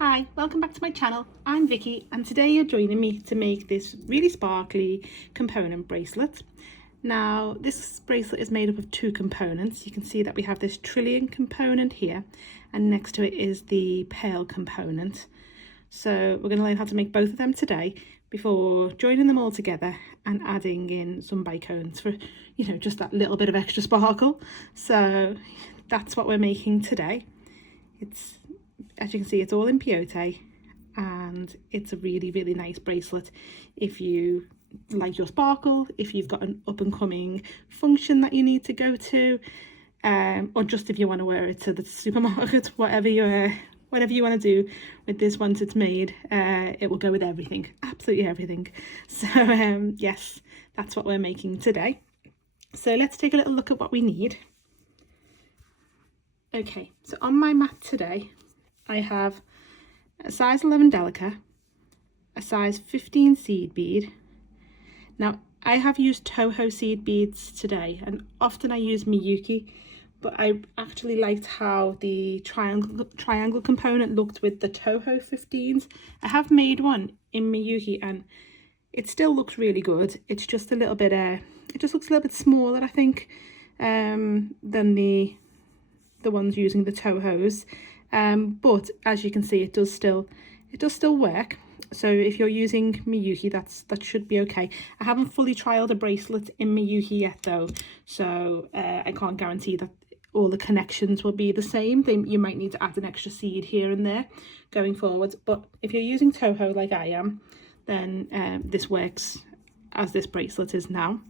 Hi, welcome back to my channel. I'm Vicky and today you're joining me to make this really sparkly component bracelet. Now this bracelet is made up of two components. You can see that we have this trilliant component here and next to it is the pearl component. So we're going to learn how to make both of them today before joining them all together and adding in some bicones for, just that little bit of extra sparkle. So that's what we're making today. As you can see, it's all in Peyote and it's a really nice bracelet if you like your sparkle, if you've got an up and coming function that you need to go to, or just if you want to wear it to the supermarket, whatever you want to do with this once it's made. It will go with everything, absolutely everything. So yes, that's what we're making today. So let's take a little look at what we need. Okay, so on my mat today I have a size 11 Delica, a size 15 seed bead. Now I have used Toho seed beads today and often I use Miyuki, but I actually liked how the triangle component looked with the Toho 15s. I have made one in Miyuki and it still looks really good. It's just a little bit, it just looks a little bit smaller, I think, than the ones using the Tohos. But as you can see, it does still work. So if you're using Miyuki, that should be okay. I haven't fully trialed a bracelet in Miyuki yet though, so I can't guarantee that all the connections will be the same. You might need to add an extra seed here and there going forward, but if you're using Toho like I am, then this works as this bracelet is now.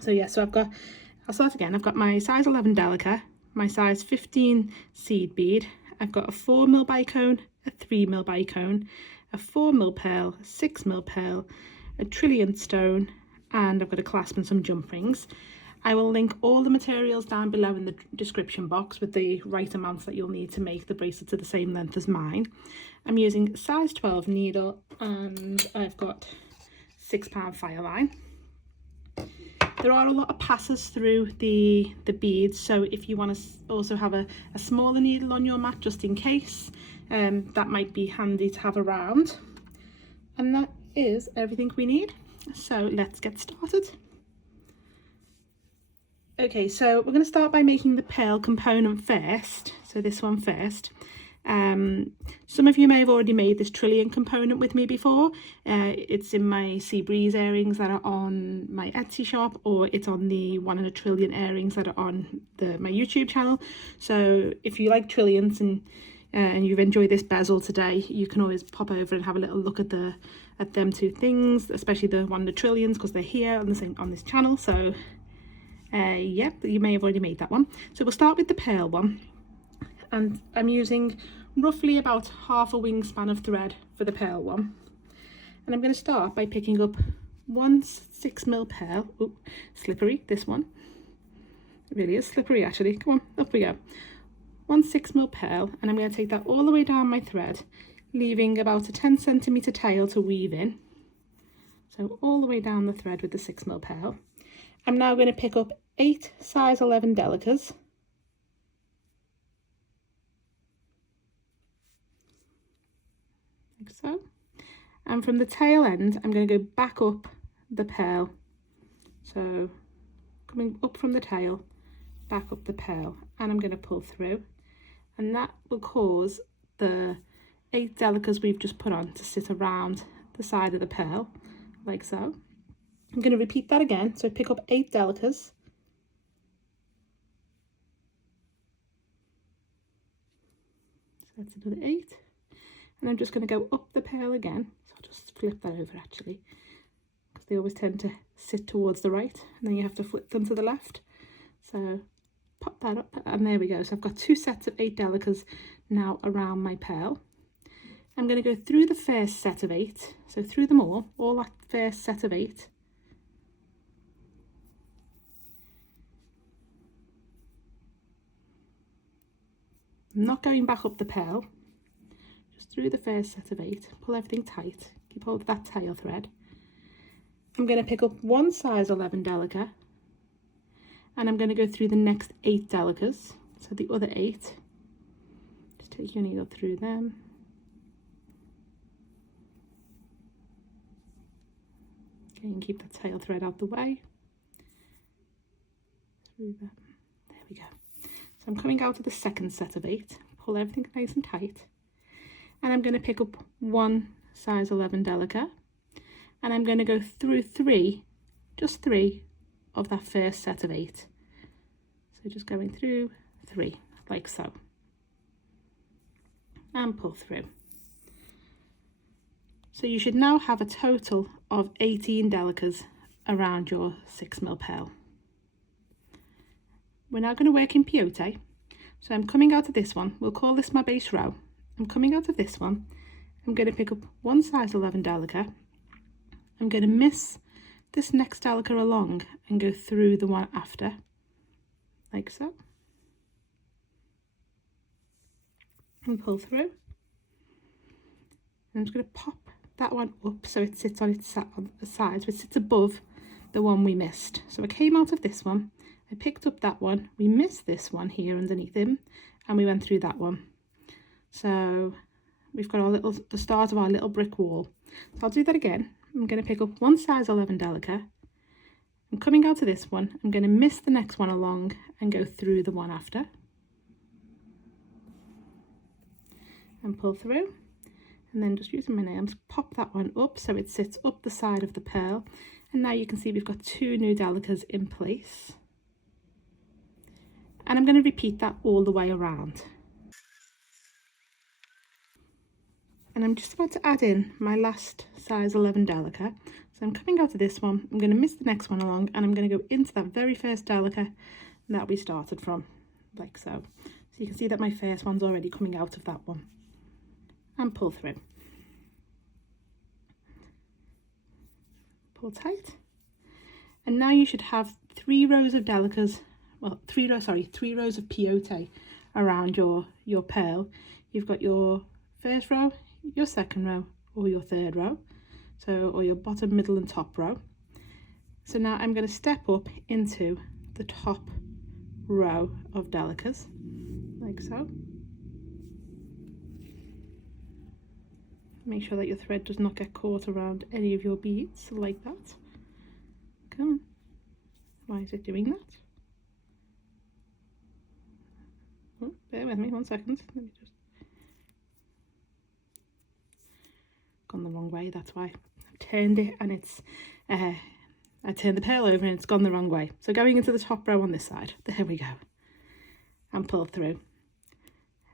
So yeah, so I'll start again. I've got my size 11 Delica, my size 15 seed bead. I've got a 4mm bicone, a 3mm bicone, a 4mm pearl, a 6mm pearl, a trilliant stone, and I've got a clasp and some jump rings. I will link all the materials down below in the description box with the right amounts that you'll need to make the bracelet to the same length as mine. I'm using size 12 needle and I've got £6 Fireline. There are a lot of passes through the beads, so if you want to also have a smaller needle on your mat just in case, that might be handy to have around. And that is everything we need, so let's get started. Okay, so we're going to start by making the pearl component first, so this one first. Some of you may have already made this trilliant component with me before. It's in my sea breeze earrings that are on my Etsy shop, or it's on the 1 in a trillion earrings that are on my YouTube channel. So if you like trilliants and you've enjoyed this bezel today, you can always pop over and have a little look at them two things, especially the 1 in a trillions, because they're here on this channel. So yeah, you may have already made that one. So we'll start with the pearl one. And I'm using roughly about half a wingspan of thread for the pearl one. And I'm going to start by picking up one 6mm pearl. Ooh, slippery, this one. It really is slippery actually. Come on, up we go. One 6mm pearl, and I'm going to take that all the way down my thread, leaving about a 10cm tail to weave in. So all the way down the thread with the 6mm pearl. I'm now going to pick up 8 size 11 Delicas. Like so, and from the tail end I'm going to go back up the pearl, so coming up from the tail, back up the pearl, and I'm going to pull through, and that will cause the 8 Delicas we've just put on to sit around the side of the pearl like so. I'm going to repeat that again, so pick up 8 Delicas, so that's another 8. And I'm just going to go up the pearl again. So I'll just flip that over actually, because they always tend to sit towards the right and then you have to flip them to the left. So pop that up and there we go. So I've got 2 sets of 8 Delicas now around my pearl. I'm going to go through the first set of 8. So through them all that first set of 8. I'm not going back up the pearl. Through the first set of 8, pull everything tight, keep hold of that tail thread. I'm going to pick up one size 11 Delica and I'm going to go through the next 8 Delicas, so the other 8, just take your needle through them, Okay, and keep that tail thread out the way. Through that. There we go. So I'm coming out of the second set of 8, pull everything nice and tight, and I'm going to pick up one size 11 Delica, and I'm going to go through 3, just 3 of that first set of 8. So just going through 3, like so, and pull through. So you should now have a total of 18 Delicas around your 6mm pearl. We're now going to work in Peyote. So I'm coming out of this one, we'll call this my base row. I'm coming out of this one, I'm going to pick up one size 11 Delica, I'm going to miss this next Delica along and go through the one after, like so, and pull through. And I'm just going to pop that one up so it sits on its side, so it sits above the one we missed. So I came out of this one, I picked up that one, we missed this one here underneath him, and we went through that one. So we've got our little, the start of our little brick wall. So I'll do that again. I'm going to pick up one size 11 Delica. I'm coming out of this one, I'm going to miss the next one along and go through the one after. And pull through. And then just using my nails, pop that one up so it sits up the side of the pearl. And now you can see we've got 2 new Delicas in place. And I'm going to repeat that all the way around. And I'm just about to add in my last size 11 Delica. So I'm coming out of this one, I'm going to miss the next one along, and I'm going to go into that very first Delica that we started from, like so. So you can see that my first one's already coming out of that one. And pull through. Pull tight. And now you should have 3 rows of Delicas, well, 3 rows of Peyote around your pearl. You've got your first row, your second row, or your third row, so, or your bottom, middle and top row. So now I'm going to step up into the top row of Delicas, like so. Make sure that your thread does not get caught around any of your beads, like that. Come on. Why is it doing that? Oh, bear with me 1 second. Let me just... Gone the wrong way, that's why. I've turned it and it's... I turned the pearl over and it's gone the wrong way. So going into the top row on this side. There we go. And pull through.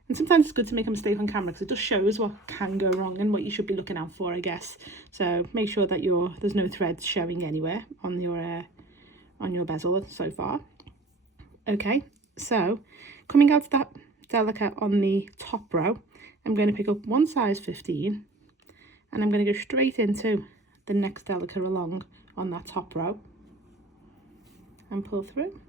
And sometimes it's good to make a mistake on camera because it just shows what can go wrong and what you should be looking out for, I guess. So make sure that there's no threads showing anywhere on your bezel so far. Okay, so coming out of that Delica on the top row, I'm going to pick up one size 15 and I'm going to go straight into the next Delica along on that top row and pull through.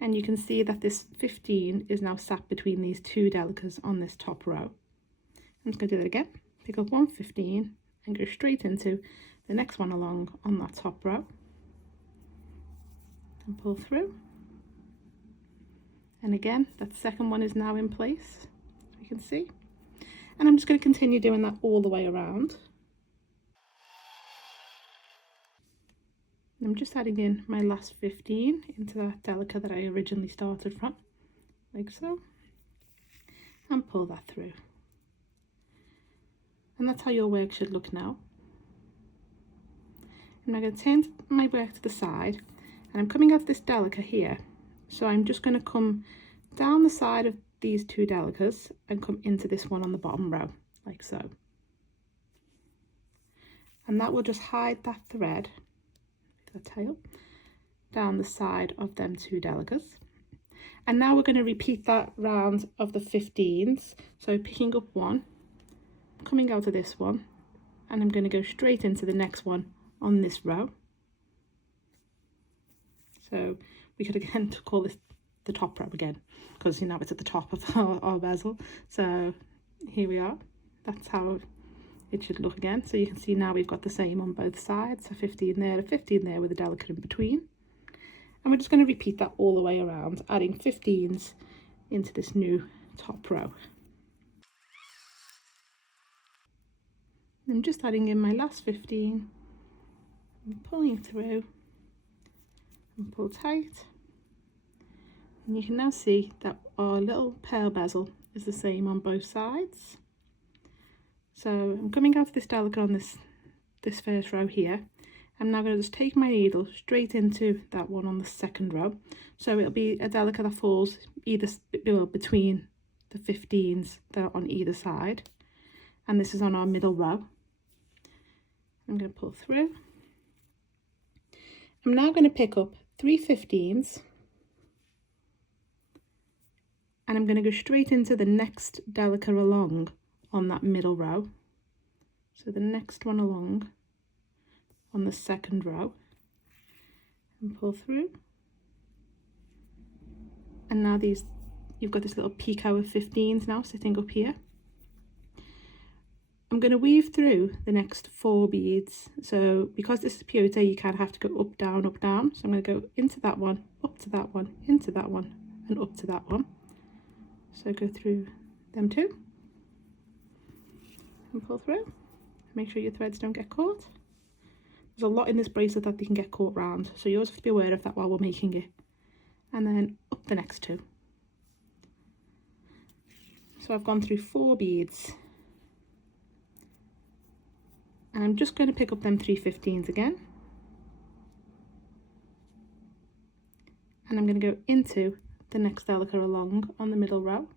And you can see that this 15 is now sat between these 2 Delicas on this top row. I'm just going to do that again. Pick up one 15 and go straight into the next one along on that top row. And pull through. And again, that second one is now in place, as you can see. And I'm just going to continue doing that all the way around. I'm just adding in my last 15 into that Delica that I originally started from, like so, and pull that through. And that's how your work should look now. And I'm going to turn my work to the side, and I'm coming out of this Delica here, so I'm just going to come down the side of these 2 Delicas and come into this one on the bottom row, like so. And that will just hide that thread, the tail, down the side of them 2 Delicas. And now we're going to repeat that round of the 15s. So picking up one, coming out of this one, and I'm going to go straight into the next one on this row. So we could again call this the top row again, because now it's at the top of our bezel. So here we are. That's how it should look again. So you can see now we've got the same on both sides, a 15 there, a 15 there with a Delica in between. And we're just going to repeat that all the way around, adding 15s into this new top row. I'm just adding in my last 15 and pulling through and pull tight. And you can now see that our little pearl bezel is the same on both sides. So I'm coming out of this Delica on this first row here. I'm now going to just take my needle straight into that one on the second row. So it'll be a Delica that falls either between the 15s that are on either side. And this is on our middle row. I'm going to pull through. I'm now going to pick up 3 15s. And I'm going to go straight into the next Delica along on that middle row. So the next one along on the second row, and pull through. And now you've got this little picot of 15s now sitting up here. I'm going to weave through the next 4 beads. So because this is Peyote, you kind of have to go up, down, up, down. So I'm going to go into that one, up to that one, into that one, and up to that one. So go through them 2 and pull through. Make sure your threads don't get caught. There's a lot in this bracelet that they can get caught round, so you always have to be aware of that while we're making it. And then up the next 2. So I've gone through 4 beads. And I'm just going to pick up them 3 15s again. And I'm going to go into the next Delica along on the middle row.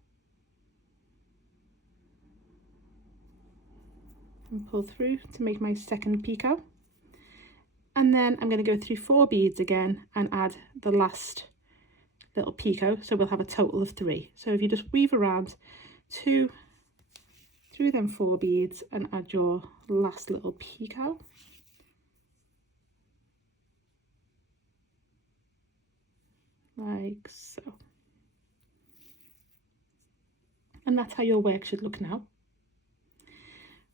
And pull through to make my second picot. And then I'm going to go through 4 beads again and add the last little picot, so we'll have a total of 3. So if you just weave around 2 through them 4 beads and add your last little picot. Like so. And that's how your work should look now.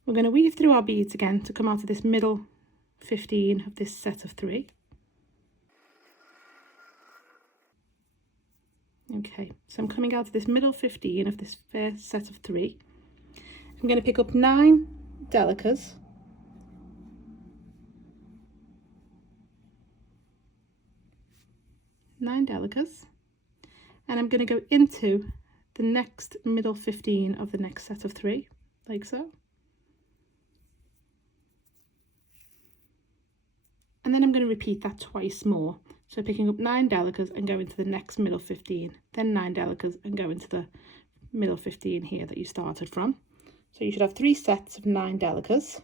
We're going to weave through our beads again to come out of this middle 15 of this set of 3. Okay, so I'm coming out of this middle 15 of this first set of 3. I'm going to pick up 9 Delicas. And I'm going to go into the next middle 15 of the next set of 3, like so. And then I'm going to repeat that twice more. So picking up 9 Delicas and go into the next middle 15, then 9 Delicas and go into the middle 15 here that you started from. So you should have 3 sets of 9 Delicas.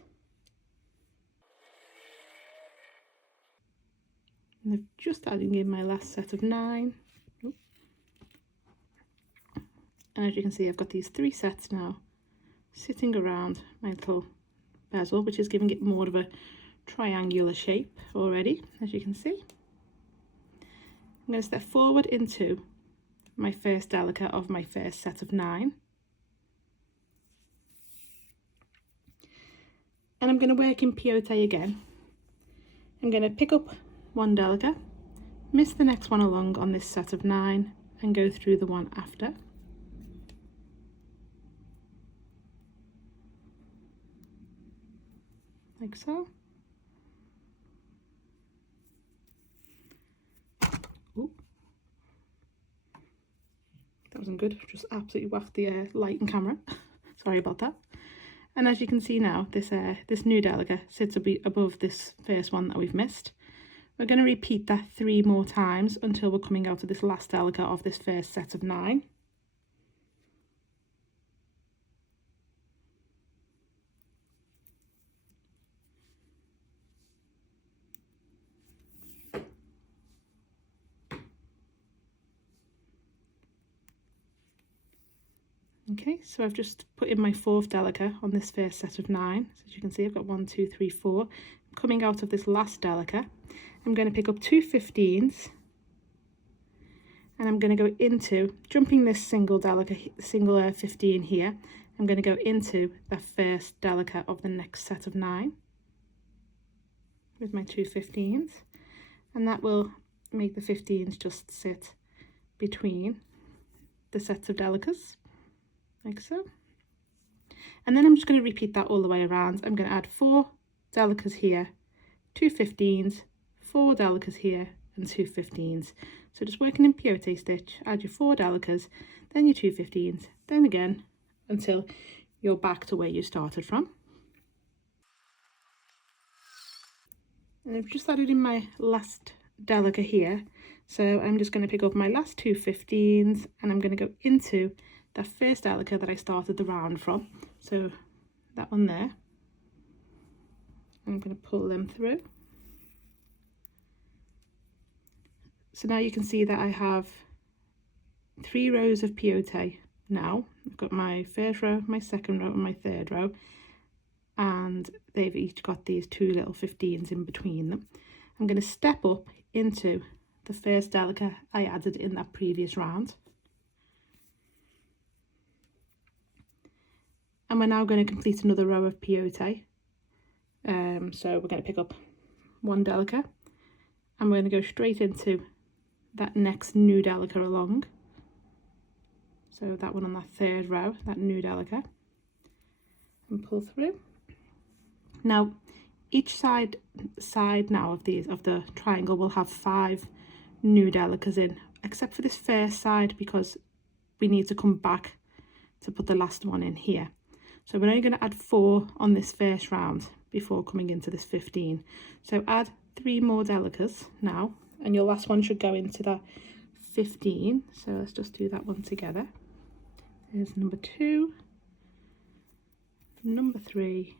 And I've just adding in my last set of 9. And as you can see, I've got these 3 sets now sitting around my little bezel, which is giving it more of a triangular shape already, as you can see. I'm going to step forward into my first Delica of my first set of 9. And I'm going to work in Peyote again. I'm going to pick up 1 Delica, miss the next one along on this set of 9 and go through the one after. Like so. Ooh. That wasn't good, just absolutely whacked the light and camera. Sorry about that. And as you can see now, this new Delica sits above this first one that we've missed. We're going to repeat that 3 more times until we're coming out of this last Delica of this first set of 9. Okay, so I've just put in my 4th Delica on this first set of 9. So as you can see, I've got 1, 2, 3, 4. I'm coming out of this last Delica. I'm going to pick up 2 15s. And I'm going to go into, jumping this single 15 here, I'm going to go into the first Delica of the next set of 9. With my 2 15s. And that will make the 15s just sit between the sets of Delicas. Like so. And then I'm just going to repeat that all the way around. I'm going to add 4 Delicas here, 2 15s, 4 Delicas here and 2 15s. So just working in Peyote stitch, add your 4 Delicas, then your 2 15s, then again until you're back to where you started from. And I've just added in my last Delica here, so I'm just going to pick up my last 2 15s and I'm going to go into that first Delica that I started the round from, so that one there. I'm going to pull them through. So now you can see that I have 3 rows of Peyote now. I've got my first row, my second row and my third row, and they've each got these 2 little 15s in between them. I'm going to step up into the first Delica I added in that previous round. And we're now going to complete another row of Peyote. So we're going to pick up 1 Delica and we're going to go straight into that next new Delica along. So that one on that third row, that new Delica, and pull through. Now each side now of the triangle will have 5 new Delicas in, except for this first side because we need to come back to put the last one in here. So we're only going to add 4 on this first round before coming into this 15. So add 3 more Delicas now, and your last one should go into that 15. So let's just do that one together. There's number 2, number 3,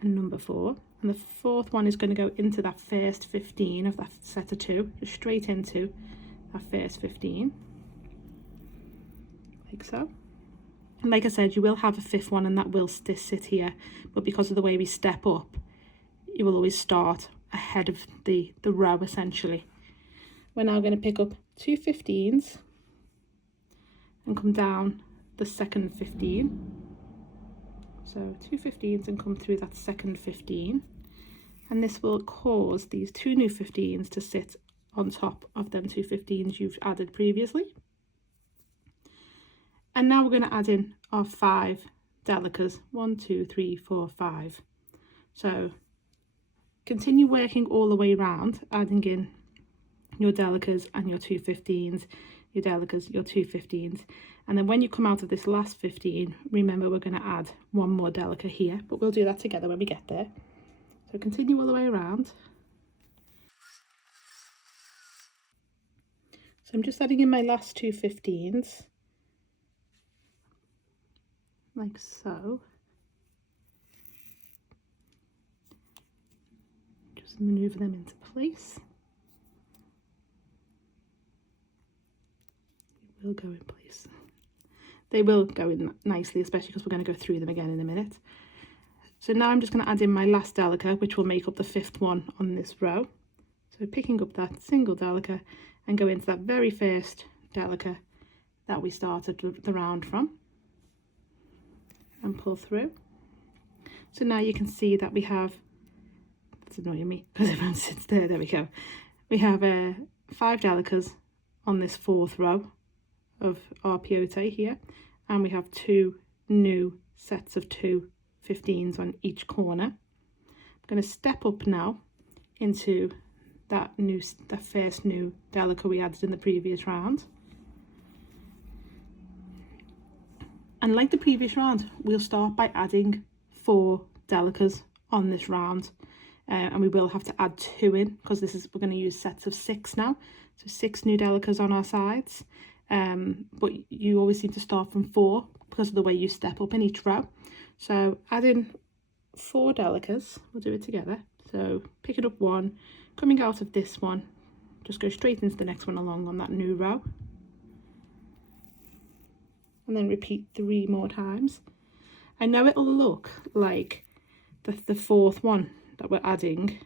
and number 4. And the 4th one is going to go into that first 15 of that set of 2, just straight into that first 15, like so. And like I said, you will have a 5th one and that will sit here, but because of the way we step up, you will always start ahead of the row essentially. We're now going to pick up 2 15s and come down the second 15. So 2 15s and come through that second 15. And this will cause these 2 new 15s to sit on top of them 2 15s you've added previously. And now we're going to add in our 5 Delicas, 1, 2, 3, 4, 5. So continue working all the way around, adding in your Delicas and your 2 15s, your Delicas, your 2 15s. And then when you come out of this last 15, remember we're going to add 1 more Delica here, but we'll do that together when we get there. So continue all the way around. So I'm just adding in my last 2 15s. Like so. Just maneuver them into place. They will go in place. They will go in nicely, especially because we're going to go through them again in a minute. So now I'm just going to add in my last Delica, which will make up the 5th one on this row. So picking up that single Delica and go into that very first Delica that we started the round from. And pull through. So now you can see that we have, that's annoying me because everyone sits there, there we go. We have 5 Delicas on this 4th row of our Peyote here, and we have 2 new sets of 2 15s on each corner. I'm going to step up now into that first new Delica we added in the previous round. And like the previous round, we'll start by adding 4 Delicas on this round, and we will have to add 2 in because we're going to use sets of 6 now, so 6 new Delicas on our sides. But you always need to start from 4 because of the way you step up in each row. So add in 4 Delicas. We'll do it together. So picking up 1, coming out of this one, just go straight into the next one along on that new row. And then repeat 3 more times. I know it'll look like the 4th one that we're adding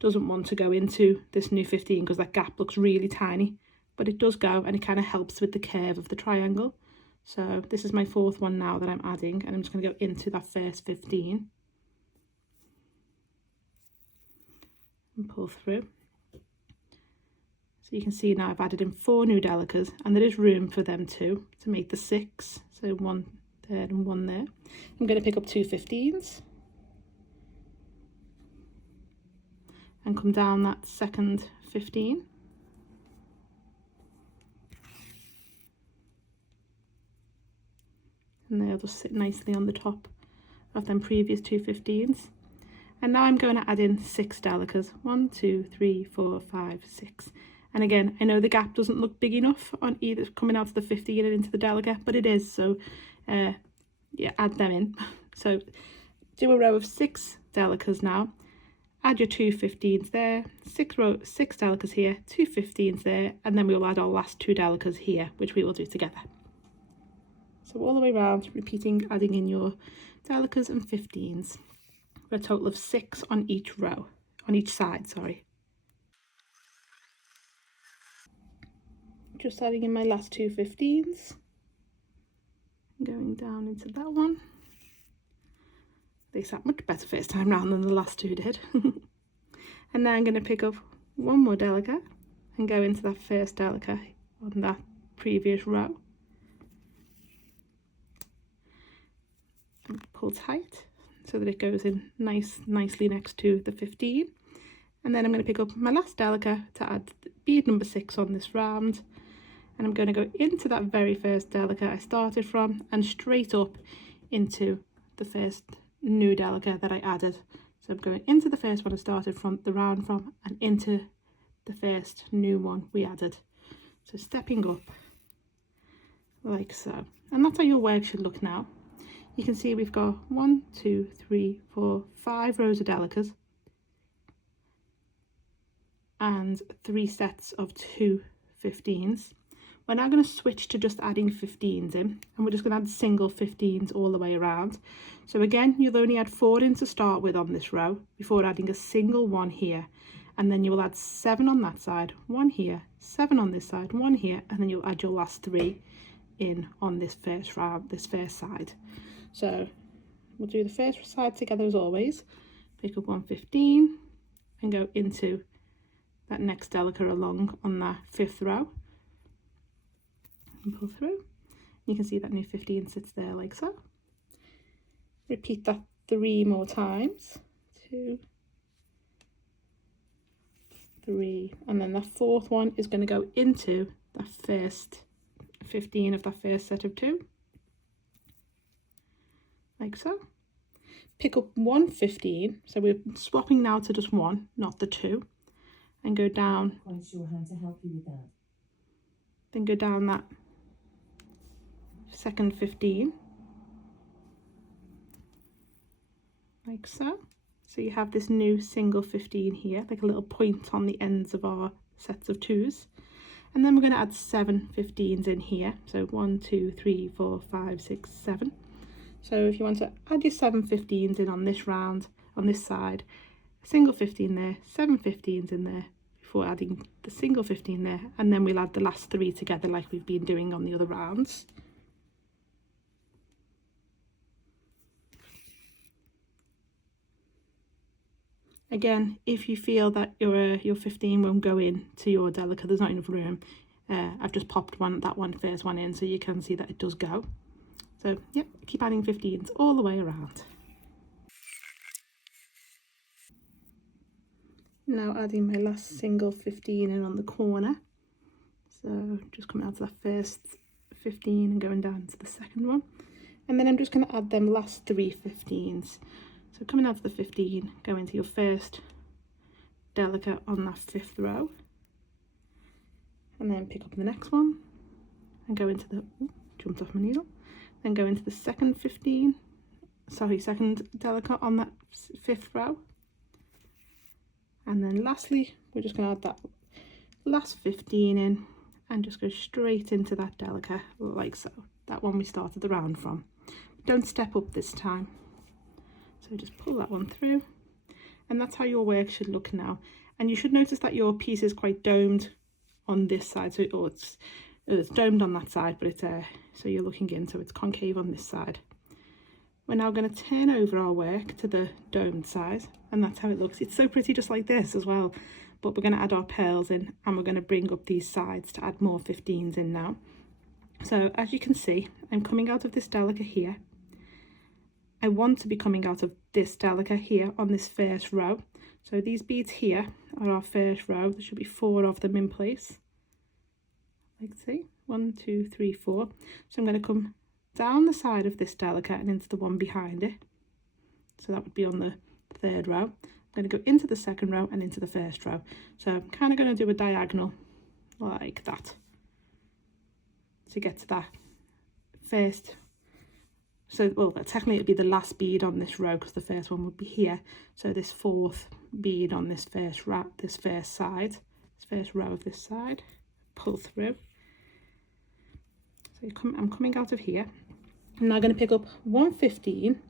doesn't want to go into this new 15 because that gap looks really tiny, but it does go and it kind of helps with the curve of the triangle. So this is my 4th one now that I'm adding, and I'm just going to go into that first 15 and pull through. So you can see now I've added in 4 new Delicas, and there is room for them to make the 6. So 1 there and 1 there. I'm going to pick up 2 15s and come down that second 15. And they'll just sit nicely on the top of them previous two 15s. And now I'm going to add in 6 Delicas. 1, 2, 3, 4, 5, 6. And again, I know the gap doesn't look big enough on either coming out of the 15 and into the Delica, but it is, so yeah, add them in. So do a row of 6 Delicas now. Add your two 15s there, 6 Delicas here, two 15s there, and then we'll add our last 2 Delicas here, which we will do together. So all the way around, repeating, adding in your Delicas and 15s. For a total of 6 on each row, on each side, sorry. Just adding in my last two 15s. Going down into that one. They sat much better first time round than the last two did. And now I'm going to pick up one more Delica and go into that first Delica on that previous row. And pull tight so that it goes in nicely next to the 15. And then I'm going to pick up my last Delica to add bead number 6 on this round. And I'm going to go into that very first Delica I started from and straight up into the first new Delica that I added. So I'm going into the first one I started from the round from and into the first new one we added. So stepping up like so. And that's how your work should look now. You can see we've got 1, 2, 3, 4, 5 rows of Delicas and 3 sets of 2 15s. We're now going to switch to just adding 15s in, and we're just going to add single 15s all the way around. So again, you'll only add 4 in to start with on this row before adding a single one here, and then you will add 7 on that side, 1 here, 7 on this side, 1 here, and then you'll add your last 3 in on this first round, this first side. So we'll do the first side together as always. Pick up one 15 and go into that next Delica along on that 5th row and pull through. You can see that new 15 sits there like so. Repeat that 3 more times. 2, 3, and then the 4th one is going to go into that first 15 of that first set of 2. Like so. Pick up one 15, so we're swapping now to just 1, not the 2, and go down. Quite sure how to help you with that. Then go down that second 15, like so. So you have this new single 15 here, like a little point on the ends of our sets of 2s. And then we're going to add 7 15s in here. So 1, 2, 3, 4, 5, 6, 7. So if you want to add your 7 15s in on this round, on this side, a single 15 there, 7 15s in there before adding the single 15 there, and then we'll add the last 3 together like we've been doing on the other rounds. Again, if you feel that your 15 won't go in to your Delica, there's not enough room, I've just popped that first one in so you can see that it does go. So, yep, keep adding 15s all the way around. Now adding my last single 15 in on the corner. So just coming out to that first 15 and going down to the second one. And then I'm just going to add them last 3 15s. So coming out to the 15, go into your first Delica on that 5th row. And then pick up the next one and go into the, jumped off my needle. Then go into the second second Delica on that 5th row. And then lastly, we're just going to add that last 15 in and just go straight into that Delica like so. That one we started the round from. Don't step up this time. So just pull that one through. And that's how your work should look now. And you should notice that your piece is quite domed on this side. So it's domed on that side, but it's so you're looking in, so it's concave on this side. We're now going to turn over our work to the domed side, and that's how it looks. It's so pretty just like this as well, but we're going to add our pearls in, and we're going to bring up these sides to add more 15s in now. So as you can see, I'm coming out of this Delica here. I want to be coming out of this Delica here on this first row, So these beads here are our first row. There should be 4 of them in place. Like see, 1, 2, 3, 4. So I'm going to come down the side of this Delica and into the one behind it. So that would be on the 3rd row. I'm going to go into the 2nd row and into the 1st row. So I'm kind of going to do a diagonal like that to get to that first. So, well, technically it'd be the last bead on this row because the first one would be here. So this 4th bead on this first side, this first row of this side, pull through. So I'm coming out of here. I'm now going to pick up 115,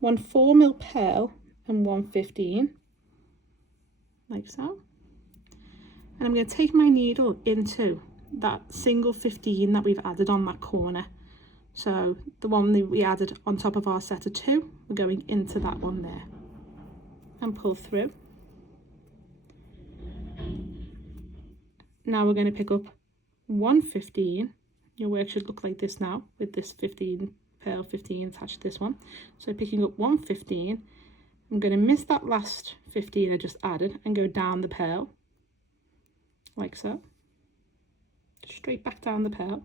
1 4mm pearl and 115, like so. And I'm going to take my needle into that single 15 that we've added on that corner. So the one that we added on top of our set of 2, we're going into that one there and pull through. Now we're going to pick up 115. Your work should look like this now with this 15 pearl 15 attached to this one. So picking up 115, I'm going to miss that last 15 I just added and go down the pearl like so, straight back down the pearl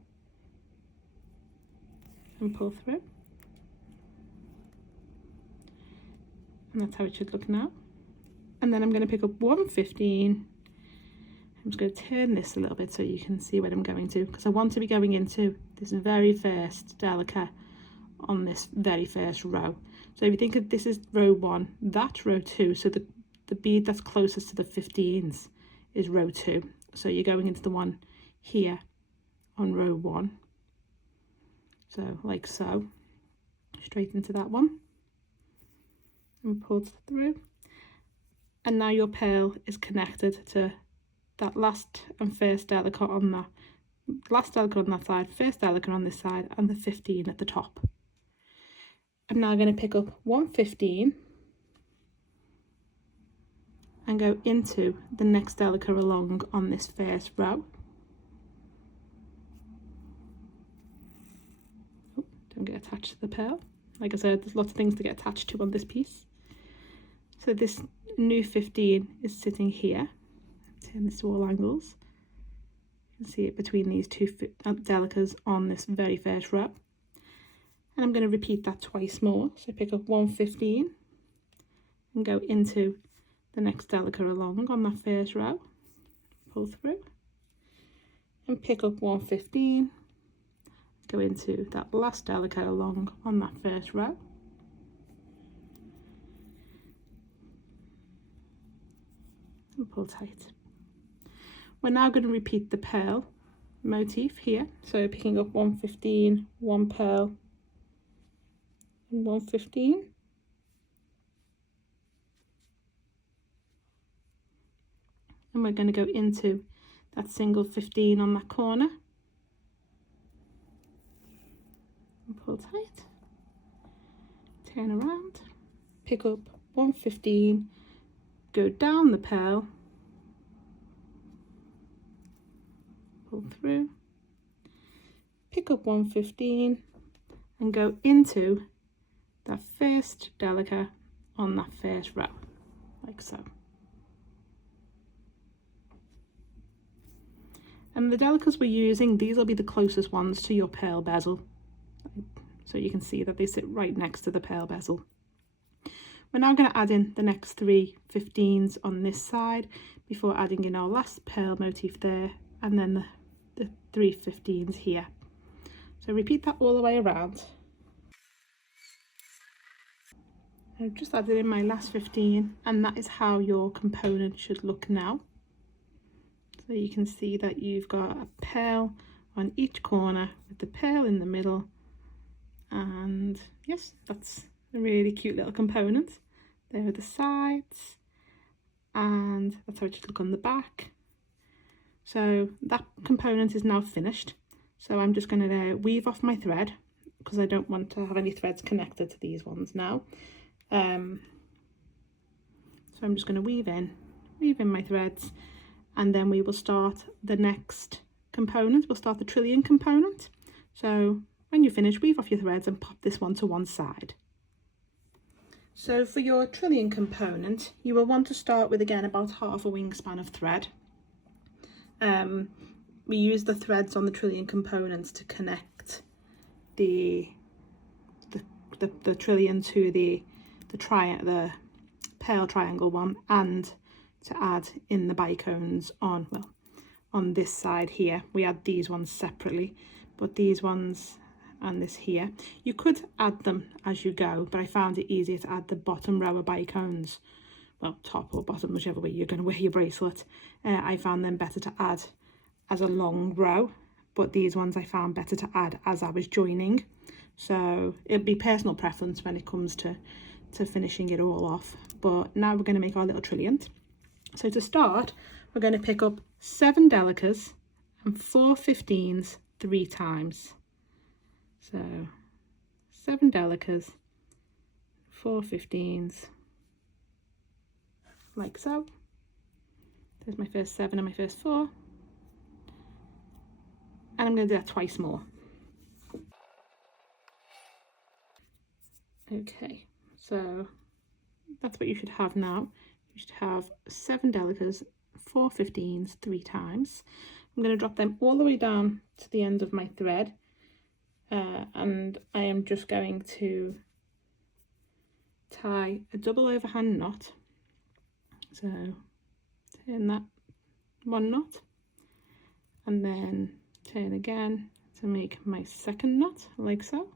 and pull through. And that's how it should look now. And then I'm going to pick up 115. I'm just going to turn this a little bit so you can see where I'm going to, because I want to be going into this very first Delica on this very first row. So if you think of this is row 1, that's row 2, so the bead that's closest to the 15s is row 2. So you're going into the one here on row 1. So like so, straight into that one and pull through. And now your pearl is connected to that last and first Delica on that, last Delica on that side, first Delica on this side, and the 15 at the top. I'm now going to pick up 115 and go into the next Delica along on this first row. Oh, don't get attached to the pearl. Like I said, there's lots of things to get attached to on this piece. So this new 15 is sitting here. Turn this to all angles. You can see it between these 2 Delicas on this very first row. And I'm going to repeat that twice more. So pick up 115 and go into the next Delica along on that first row. Pull through. And pick up 115. Go into that last Delica along on that first row. And pull tight. We're now going to repeat the pearl motif here. So picking up 115, 1 pearl, and 115. And we're going to go into that single 15 on that corner. And pull tight. Turn around. Pick up 115, go down the pearl, pull through, pick up 115 and go into that first Delica on that first row, like so. And the Delicas we're using, these will be the closest ones to your pearl bezel. So you can see that they sit right next to the pearl bezel. We're now going to add in the next 3 15s on this side before adding in our last pearl motif there, and then the 3 15s here. So repeat that all the way around. I've just added in my last 15, and that is how your component should look now. So you can see that you've got a pearl on each corner with the pearl in the middle, and yes, that's a really cute little component. There are the sides, and that's how it should look on the back. So that component is now finished. So I'm just going to weave off my thread because I don't want to have any threads connected to these ones now. So I'm just going to weave in my threads, and then we will start the next component. We'll start the trilliant component. So when you finish, weave off your threads and pop this one to one side. So for your trilliant component, you will want to start with, again, about half a wingspan of thread. We use the threads on the trilliant components to connect the trillion to the pearl triangle one, and to add in the bicones on, well, on this side here. We add these ones separately, but these ones and this here, you could add them as you go, but I found it easier to add the bottom row of bicones, well, top or bottom, whichever way you're going to wear your bracelet. I found them better to add as a long row, but these ones I found better to add as I was joining. So it'd be personal preference when it comes to finishing it all off. But now we're going to make our little trilliant. So to start, we're going to pick up 7 Delicas and 4 15s 3 times. So 7 Delicas, 4 15s, like so. There's my first 7 and my first 4. And I'm going to do that twice more. Okay, so that's what you should have now. You should have 7 Delicas, 4 15s 3 times. I'm going to drop them all the way down to the end of my thread. And I am just going to tie a double overhand knot. So turn that one knot and then turn again to make my second knot, like so.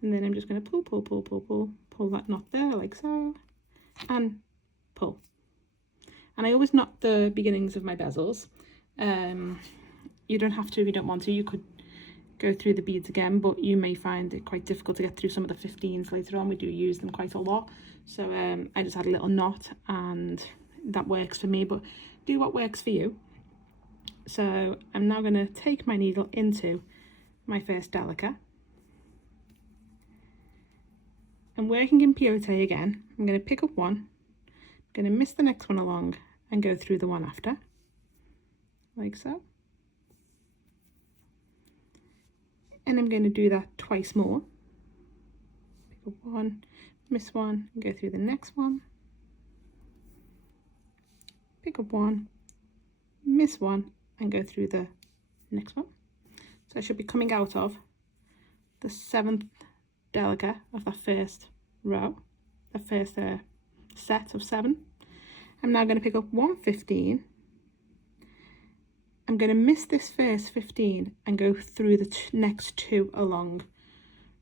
And then I'm just going to pull that knot there, like so, and pull. And I always knot the beginnings of my bezels. You don't have to if you don't want to. You could go through the beads again, but you may find it quite difficult to get through some of the 15s later on. We do use them quite a lot, so I just had a little knot and that works for me, but do what works for you. So I'm now going to take my needle into my first Delica. I'm working in Peyote again. I'm going to pick up one, I'm going to miss the next one along and go through the one after, like so. And I'm going to do that twice more. Pick up one, miss one, and go through the next one. Pick up one, miss one, and go through the next one. So I should be coming out of the 7th Delica of that first row, the first set of 7. I'm now going to pick up 1 15. I'm going to miss this first 15 and go through the next 2 along.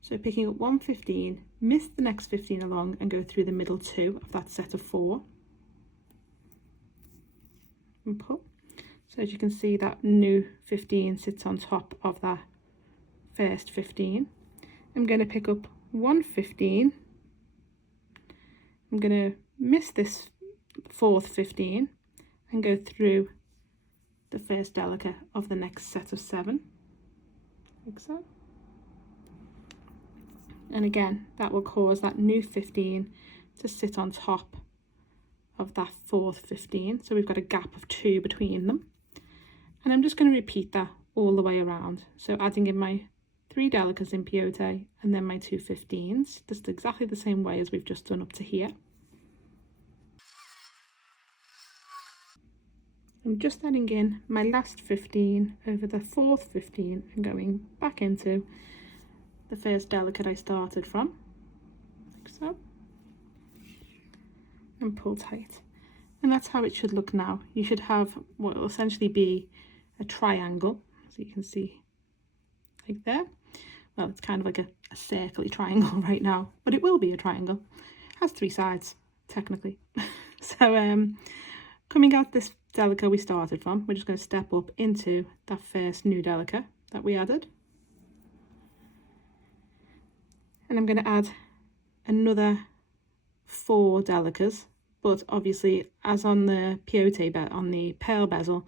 So picking up 1 15, miss the next 15 along and go through the middle 2 of that set of 4. And pull. So as you can see, that new 15 sits on top of that first 15. I'm going to pick up 1 15. I'm going to miss this 4th 15 and go through the first Delica of the next set of 7, like so. And again, that will cause that new 15 to sit on top of that 4th 15. So we've got a gap of 2 between them. And I'm just going to repeat that all the way around. So adding in my 3 Delicas in Peyote and then my 2 15s, just exactly the same way as we've just done up to here. I'm just adding in my last 15 over the 4th 15 and going back into the first Delica I started from, like so, and pull tight. And that's how it should look now. You should have what will essentially be a triangle, so you can see, like there. Well, it's kind of like a circly triangle right now, but it will be a triangle. It has 3 sides, technically. So coming out this Delica we started from, we're just going to step up into that first new Delica that we added. And I'm going to add another 4 Delicas, but obviously, as on the Peyote, on the pearl bezel,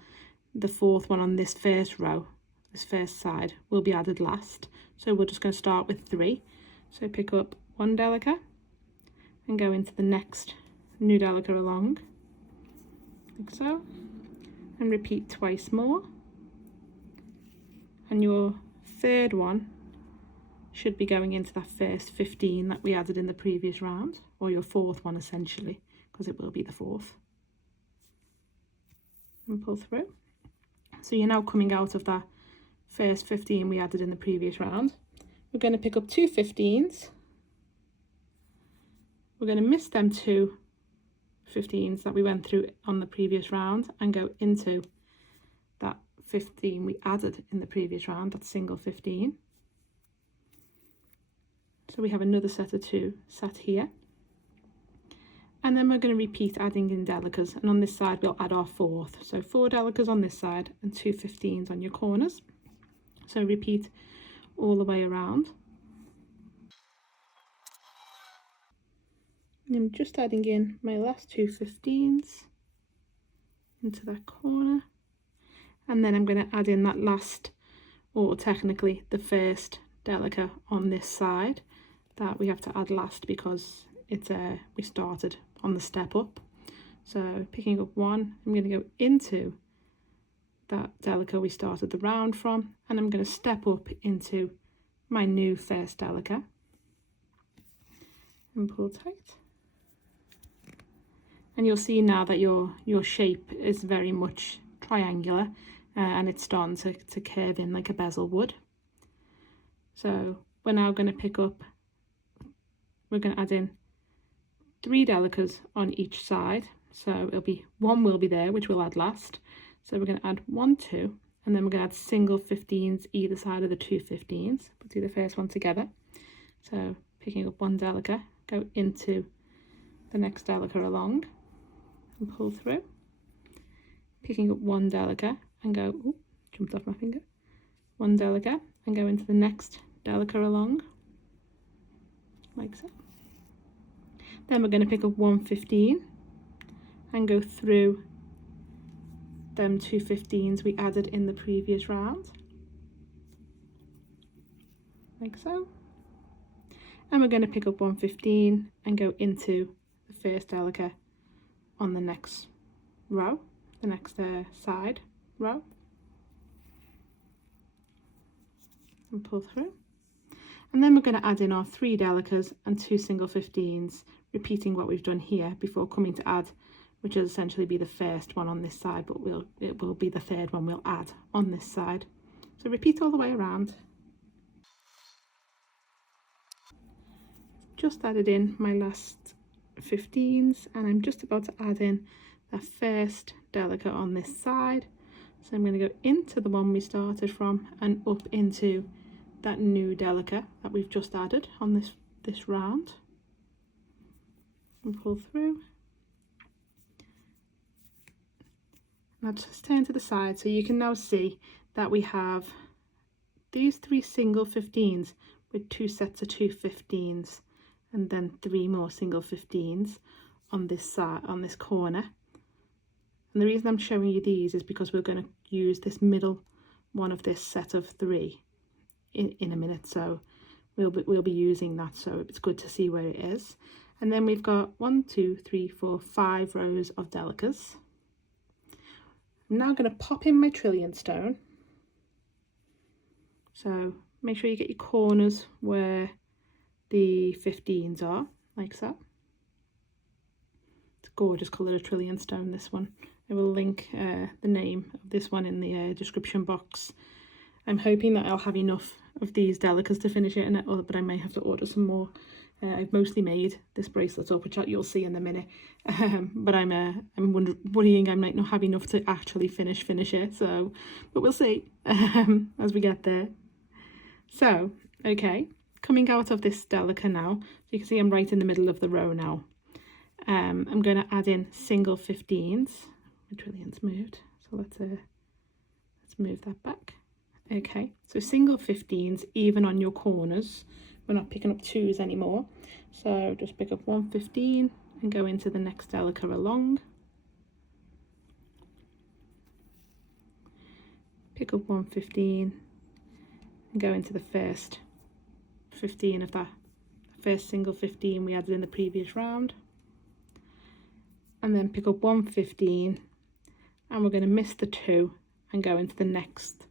the 4th one on this first row, this first side, will be added last. So we're just going to start with 3. So pick up 1 Delica and go into the next new Delica along, like so, and repeat twice more. And your 3rd one should be going into that first 15 that we added in the previous round, or your fourth one essentially, because it will be the fourth. And pull through. So you're now coming out of that first 15 we added in the previous round. We're going to pick up two 15s. We're going to miss them two 15s that we went through on the previous round and go into that 15 we added in the previous round, that single 15. So we have another set of two sat here. And then we're going to repeat adding in Delicas, and on this side we'll add our fourth. So 4 Delicas on this side and two 15s on your corners. So repeat all the way around. And I'm just adding in my last two 15s into that corner. And then I'm going to add in that last, or technically the first Delica on this side that we have to add last because it's we started on the step up. So picking up one, I'm going to go into that Delica we started the round from, and I'm going to step up into my new first Delica and pull tight. And you'll see now that your shape is very much triangular, and it's starting to curve in like a bezel would. So we're now going to pick up, we're going to add in 3 Delicas on each side. So it'll be, one will be there, which we'll add last. So we're going to add 1, 2, and then we're going to add single 15s either side of the two 15s. We'll do the first one together. So picking up 1 Delica, go into the next Delica along and pull through. Picking up 1 Delica and go, ooh, jumped off my finger. 1 Delica and go into the next Delica along, like so. Then we're going to pick up 1 15 and go through them two 15s we added in the previous round, like so. And we're going to pick up 1 15 and go into the first Delica on the next row, the next side row, and pull through. And then we're going to add in our 3 Delicas and 2 single 15s, repeating what we've done here before coming to add, which will essentially be the first one on this side, but it will be the third one we'll add on this side. So repeat all the way around. Just added in my last 15s, and I'm just about to add in the first Delica on this side. So I'm going to go into the one we started from and up into that new Delica that we've just added on this round, and pull through. Now just turn to the side so you can now see that we have these 3 single 15s with 2 sets of 2 15s, and then 3 more single 15s on this side, on this corner. And the reason I'm showing you these is because we're going to use this middle one of this set of 3 in a minute, so we'll be using that, so it's good to see where it is. And then we've got 1 2 3 4 5 rows of Delicas. I'm now going to pop in my trilliant stone, so make sure you get your corners where the 15s are, like so. It's a gorgeous colour of trilliant stone, this one. I will link the name of this one in the description box. I'm hoping that I'll have enough of these Delicas to finish it, but I may have to order some more. I've mostly made this bracelet up, which you'll see in a minute. But I'm worrying I might not have enough to actually finish it. So, but we'll see as we get there. So, okay, coming out of this Delica now, so you can see I'm right in the middle of the row now. I'm going to add in single 15s. My trillion's moved, so let's move that back. Okay, so single 15s even on your corners. We're not picking up 2s anymore, so just pick up 1 15 and go into the next Delica along. Pick up 1 15 and go into the first 15 of that first single 15 we added in the previous round, and then pick up 1 15 and we're going to miss the 2 and go into the next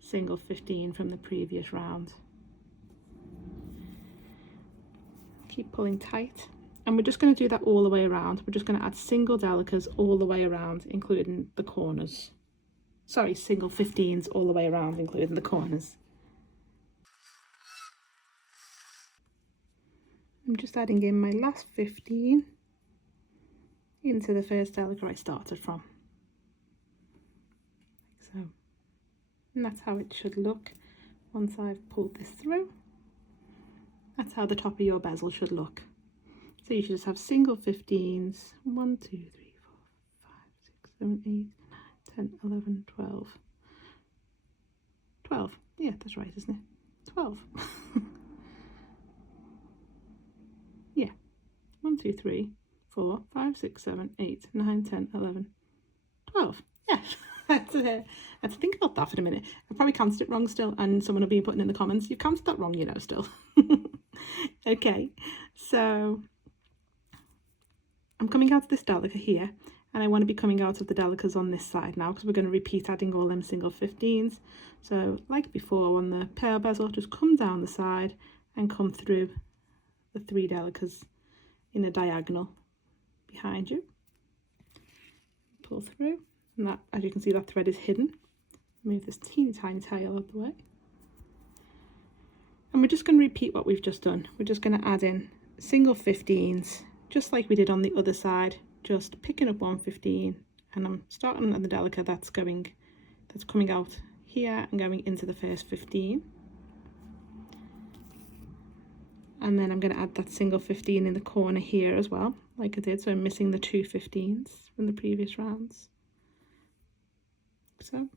single 15 from the previous round. keep pulling tight. And we're just going to do that all the way around. We're just going to add single Delicas all the way around, including the corners. Sorry, single 15s all the way around, including the corners. I'm just adding in my last 15 into the first Delica I started from. Like so. And that's how it should look once I've pulled this through. That's how the top of your bezel should look. So you should just have single 15s. 1, 2, 3, 4, 5, 6, 7, 8, 9, 10, 11, 12. 12. Yeah, that's right, isn't it? 12. Yeah. 1, 2, 3, 4, 5, 6, 7, 8, 9, 10, 11, 12. Yeah. I had to think about that for a minute. I probably counted it wrong still, and someone will be putting in the comments, you've counted that wrong, you know, still. Okay, so I'm coming out of this Delica here, and I want to be coming out of the Delicas on this side now, because we're going to repeat adding all them single 15s. So like before on the pearl bezel, just come down the side and come through the 3 Delicas in a diagonal behind you. Pull through, and that, as you can see, that thread is hidden. Move this teeny tiny tail out of the way. And we're just going to repeat what we've just done. We're just going to add in single 15s, just like we did on the other side, just picking up 1 15, and I'm starting on the Delica that's coming out here and going into the first 15. And then I'm going to add that single 15 in the corner here as well, like I did, so I'm missing the 2 15s from the previous rounds. So,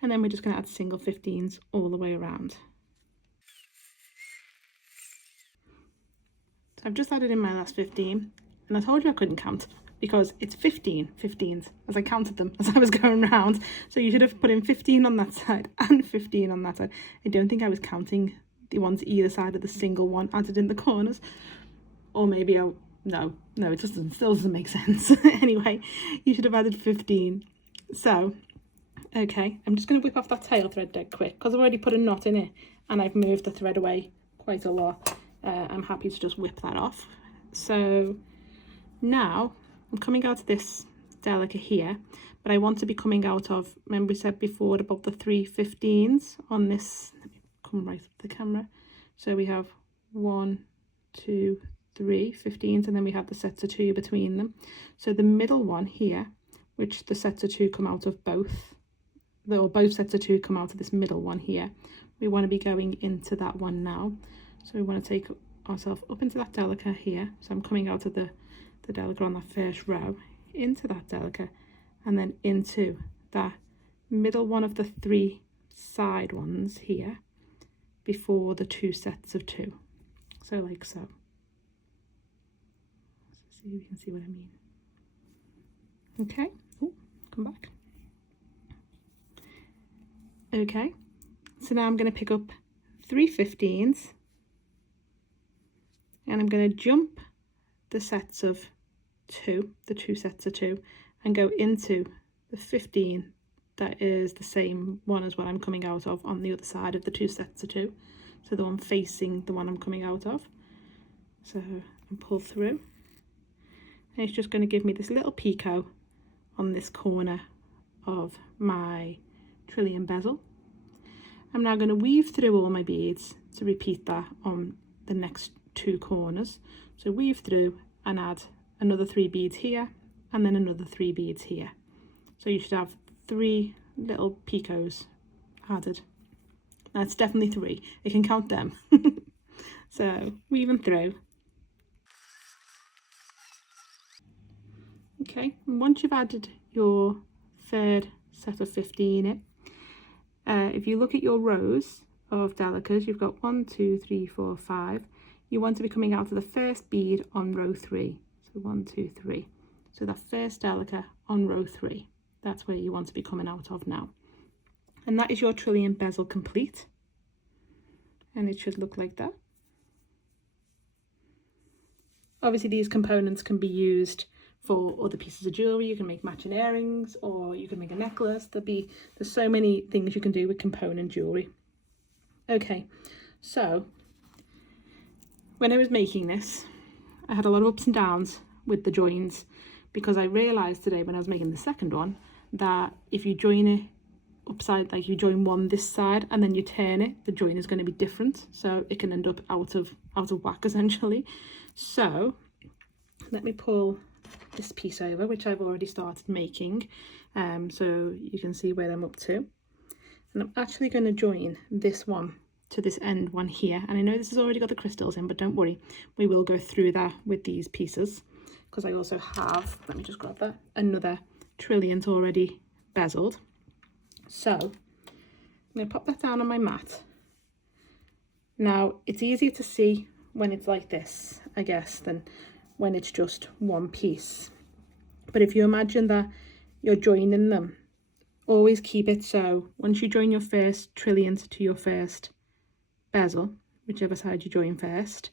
and then we're just going to add single 15s all the way around. So I've just added in my last 15, and I told you I couldn't count because it's 15 15s as I counted them as I was going around. So you should have put in 15 on that side and 15 on that side. I don't think I was counting the ones either side of the single one added in the corners, or maybe no, it just still doesn't make sense. Anyway, you should have added 15. So okay, I'm just going to whip off that tail thread dead quick because I've already put a knot in it and I've moved the thread away quite a lot. I'm happy to just whip that off. So now I'm coming out of this Delica here, but I want to be coming out of, remember we said before about the 3 15s on this. Let me come right up the camera. So we have 1, 2, 3 15s, and then we have the sets of 2 between them. So the middle one here, which the sets of 2 come out of both, or both sets of 2 come out of this middle one here, we want to be going into that one now. So we want to take ourselves up into that Delica here. So I'm coming out of the Delica on that first row, into that Delica, and then into that middle one of the 3 side ones here before the 2 sets of 2. So like so. Let's see if you can see what I mean. Okay, oh, come back. Okay, so now I'm going to pick up 3 15s, and I'm going to jump the sets of 2, the 2 sets of 2, and go into the 15 that is the same one as what I'm coming out of on the other side of the 2 sets of 2. So the one facing the one I'm coming out of. So I pull through, and it's just going to give me this little picot on this corner of my trilliant bezel. I'm now going to weave through all my beads to repeat that on the next 2 corners. So weave through and add another 3 beads here, and then another 3 beads here. So you should have 3 little picots added. That's definitely 3. You can count them. So weaving through. Okay, and once you've added your third set of 15 in, if you look at your rows of Delicas, you've got 1, 2, 3, 4, 5. You want to be coming out of the first bead on row 3. So 1, 2, 3. So that first Delica on row 3. That's where you want to be coming out of now. And that is your trilliant bezel complete. And it should look like that. Obviously these components can be used for other pieces of jewellery. You can make matching earrings, or you can make a necklace. There's so many things you can do with component jewellery. Okay, so when I was making this, I had a lot of ups and downs with the joins, because I realised today when I was making the second one that if you join it upside, like you join one this side and then you turn it, the join is going to be different, so it can end up out of whack essentially. So let me pull this piece over, which I've already started making, so you can see where I'm up to. And I'm actually going to join this one to this end one here, and I know this has already got the crystals in, but don't worry, we will go through that with these pieces, because I also have, let me just grab that, another trilliant already bezeled. So I'm going to pop that down on my mat. Now it's easier to see when it's like this, I guess, than when it's just one piece. But if you imagine that you're joining them, always keep it so once you join your first trilliant to your first bezel, whichever side you join first,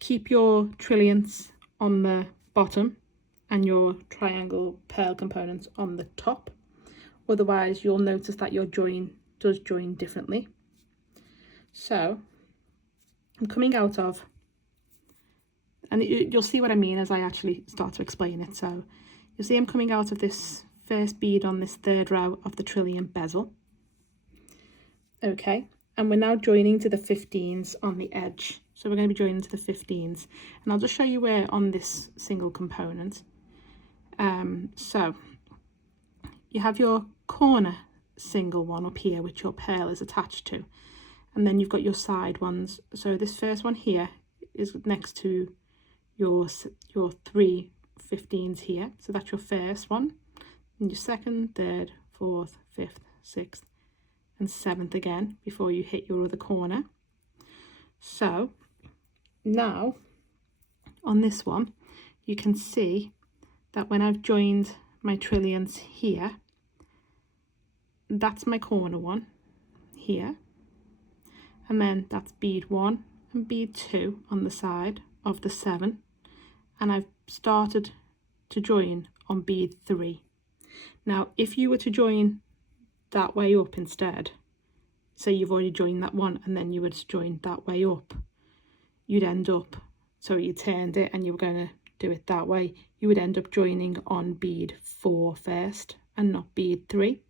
keep your trilliants on the bottom and your triangle pearl components on the top. Otherwise you'll notice that your join does join differently. So I'm coming out of, and you'll see what I mean as I actually start to explain it. So you'll see I'm coming out of this first bead on this third row of the trilliant bezel. Okay, and we're now joining to the 15s on the edge. So we're going to be joining to the 15s, and I'll just show you where on this single component. So you have your corner single one up here, which your pearl is attached to, and then you've got your side ones. So this first one here is next to your 3 15s here, so that's your first one, and your second, third, fourth, fifth, sixth and seventh again before you hit your other corner. So now on this one you can see that when I've joined my trilliants here, that's my corner one here, and then that's bead 1 and bead 2 on the side of the 7, and I've started to join on bead 3. Now if you were to join that way up instead, so you've already joined that one and then you would join that way up, you'd end up, so you turned it and you were going to do it that way, you would end up joining on bead 4 first and not bead 3.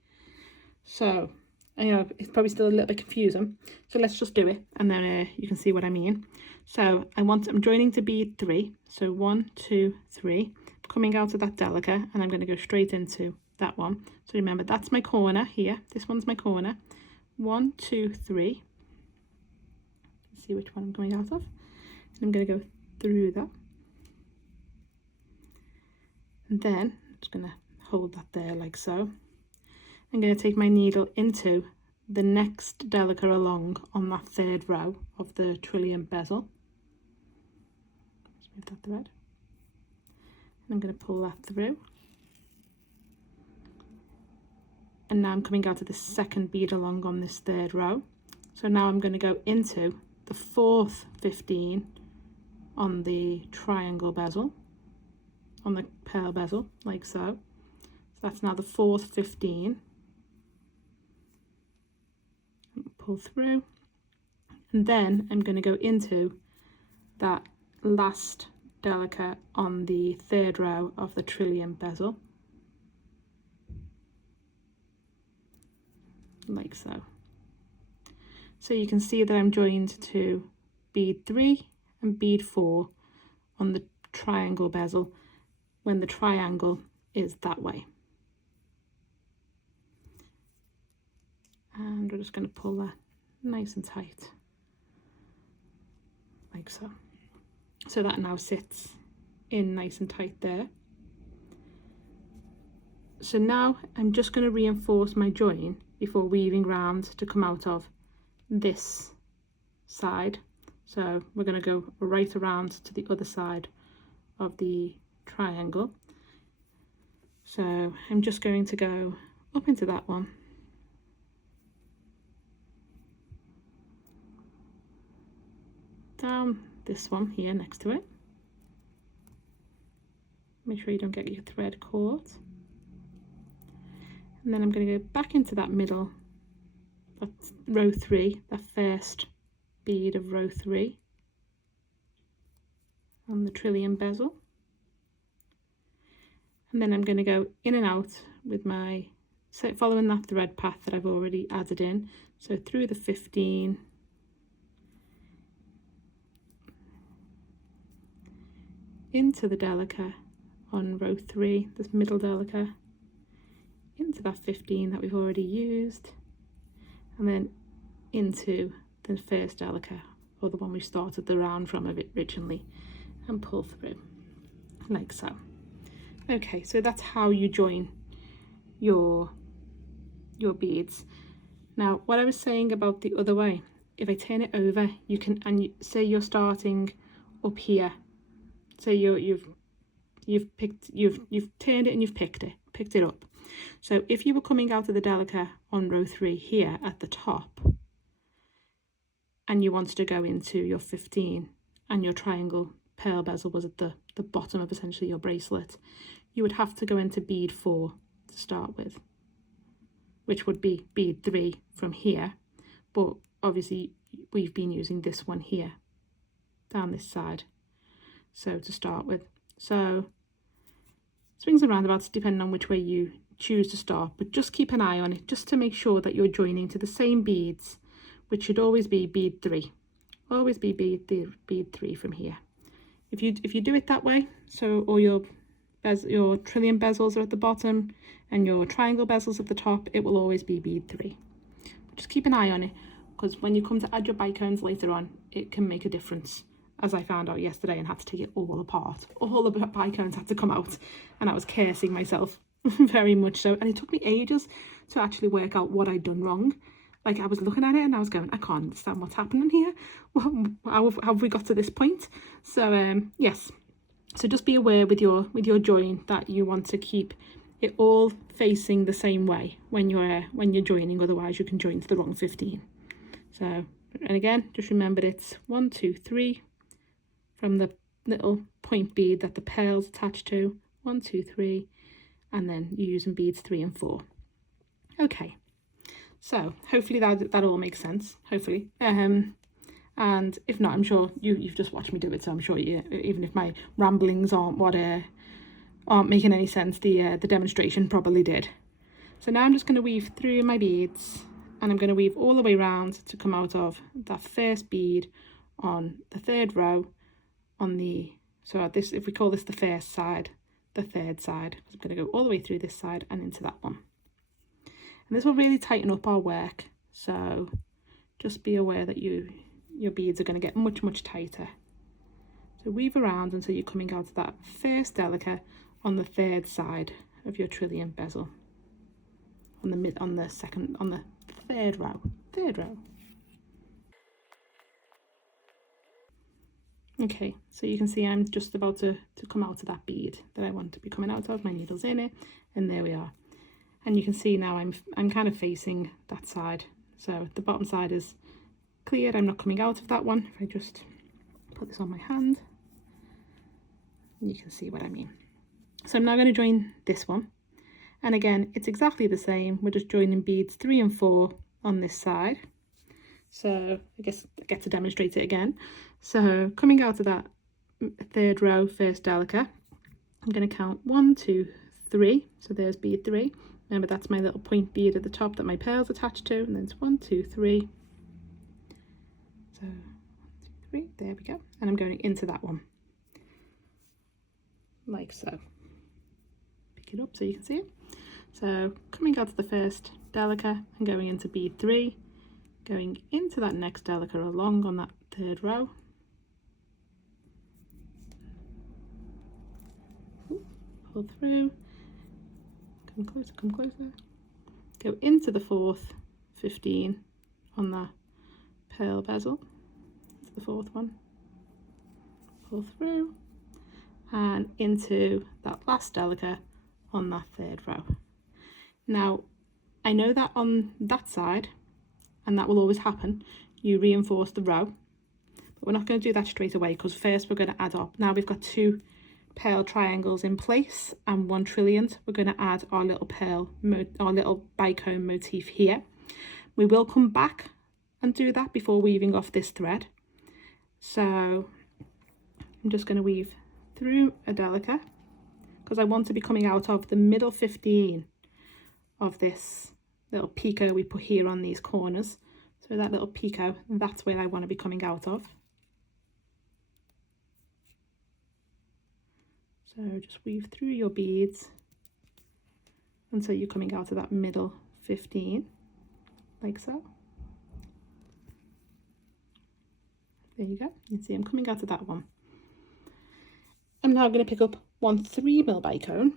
So I know it's probably still a little bit confusing, so let's just do it and then you can see what I mean. So I'm joining to bead 3, so 1 2 3, coming out of that Delica, and I'm going to go straight into that one. So remember, that's my corner here, this one's my corner, 1 2 3, let's see which one I'm coming out of, and I'm going to go through that, and then I'm just going to hold that there like so. I'm going to take my needle into the next Delica along on that third row of the trilliant bezel. Just move that thread, and I'm going to pull that through. And now I'm coming out of the second bead along on this third row. So now I'm going to go into the 4th 15 on the triangle bezel, on the pearl bezel, like so. So that's now the 4th 15. Pull through, and then I'm going to go into that last Delica on the third row of the trilliant bezel, like so. So you can see that I'm joined to bead 3 and bead 4 on the triangle bezel when the triangle is that way. And we're just going to pull that nice and tight, like so. So that now sits in nice and tight there. So now I'm just going to reinforce my join before weaving round to come out of this side. So we're going to go right around to the other side of the triangle. So I'm just going to go up into that one, down this one here next to it, make sure you don't get your thread caught, and then I'm going to go back into that middle, that's row 3, that first bead of row 3, on the trilliant bezel. And then I'm going to go in and out with my, so following that thread path that I've already added in. So through the 15, into the Delica on row 3, this middle Delica, into that 15 that we've already used, and then into the first Delica, or the one we started the round from originally, and pull through like so. Okay, so that's how you join your beads. Now, what I was saying about the other way, if I turn it over, you can, and you, say you're starting up here, say you've turned it and you've picked it up. So if you were coming out of the Delica on row 3 here at the top, and you wanted to go into your 15, and your triangle pearl bezel was at the bottom of essentially your bracelet, you would have to go into bead 4 to start with, which would be bead 3 from here, but obviously we've been using this one here down this side, so to start with. So swings and roundabouts depending on which way you choose to start, but just keep an eye on it just to make sure that you're joining to the same beads, which should always be bead 3. Always be bead 3 from here. If you do it that way, so all your trilliant bezels are at the bottom and your triangle bezels at the top, it will always be bead 3. Just keep an eye on it, because when you come to add your bicones later on, it can make a difference, as I found out yesterday and had to take it all apart. All the bicones had to come out, and I was cursing myself very much so, and it took me ages to actually work out what I'd done wrong. Like, I was looking at it and I was going, I can't understand what's happening here. How have we got to this point? So yes, so just be aware with your join that you want to keep it all facing the same way when you're joining, otherwise you can join to the wrong 15. So, and again, just remember it's 1, 2, 3 from the little point bead that the pearl's attached to, 1, 2, 3, and then you're using beads 3 and 4. Okay, so hopefully that all makes sense, hopefully. And if not, I'm sure you've just watched me do it, so I'm sure you, even if my ramblings aren't making any sense, the demonstration probably did. So now I'm just going to weave through my beads, and I'm going to weave all the way around to come out of that first bead on the 3rd row on the, so this, if we call this the first side, the 3rd side, I'm going to go all the way through this side and into that one. And this will really tighten up our work, so just be aware that your beads are going to get much, much tighter. So weave around until you're coming out of that first Delica on the 3rd side of your trilliant bezel, on the 3rd row. Okay, so you can see I'm just about to come out of that bead that I want to be coming out of. My needle's in it, and there we are. And you can see now I'm kind of facing that side. So the bottom side is cleared. I'm not coming out of that one. If I just put this on my hand, you can see what I mean. So I'm now going to join this one. And again, it's exactly the same. We're just joining beads 3 and 4 on this side. So I guess I get to demonstrate it again. So coming out of that 3rd row, first Delica, I'm going to count 1, 2, 3. So there's bead 3. Remember, that's my little point bead at the top that my pearl's attached to, and then it's 1, 2, 3. So 1, 2, 3, there we go. And I'm going into that one, like so. Pick it up so you can see it. So coming out of the first Delica and going into bead 3, going into that next Delica along on that 3rd row. Pull through. Come closer, go into the 4th 15 on the pearl bezel, into the 4th one, pull through, and into that last Delica on that 3rd row. Now, I know that on that side, and that will always happen, you reinforce the row, but we're not going to do that straight away, because first we're going to add up. Now we've got 2 pearl triangles in place and 1 trilliant. We're going to add our little our little bicone motif here. We will come back and do that before weaving off this thread. So I'm I'm just going to weave through a Delica because I want to be coming out of the middle 15 of this little picot we put here on these corners. So that little picot, that's where I want to be coming out of. So just weave through your beads until you're coming out of that middle 15, like so. There you go. You can see I'm coming out of that one. I'm now going to pick up one 3mm bicone.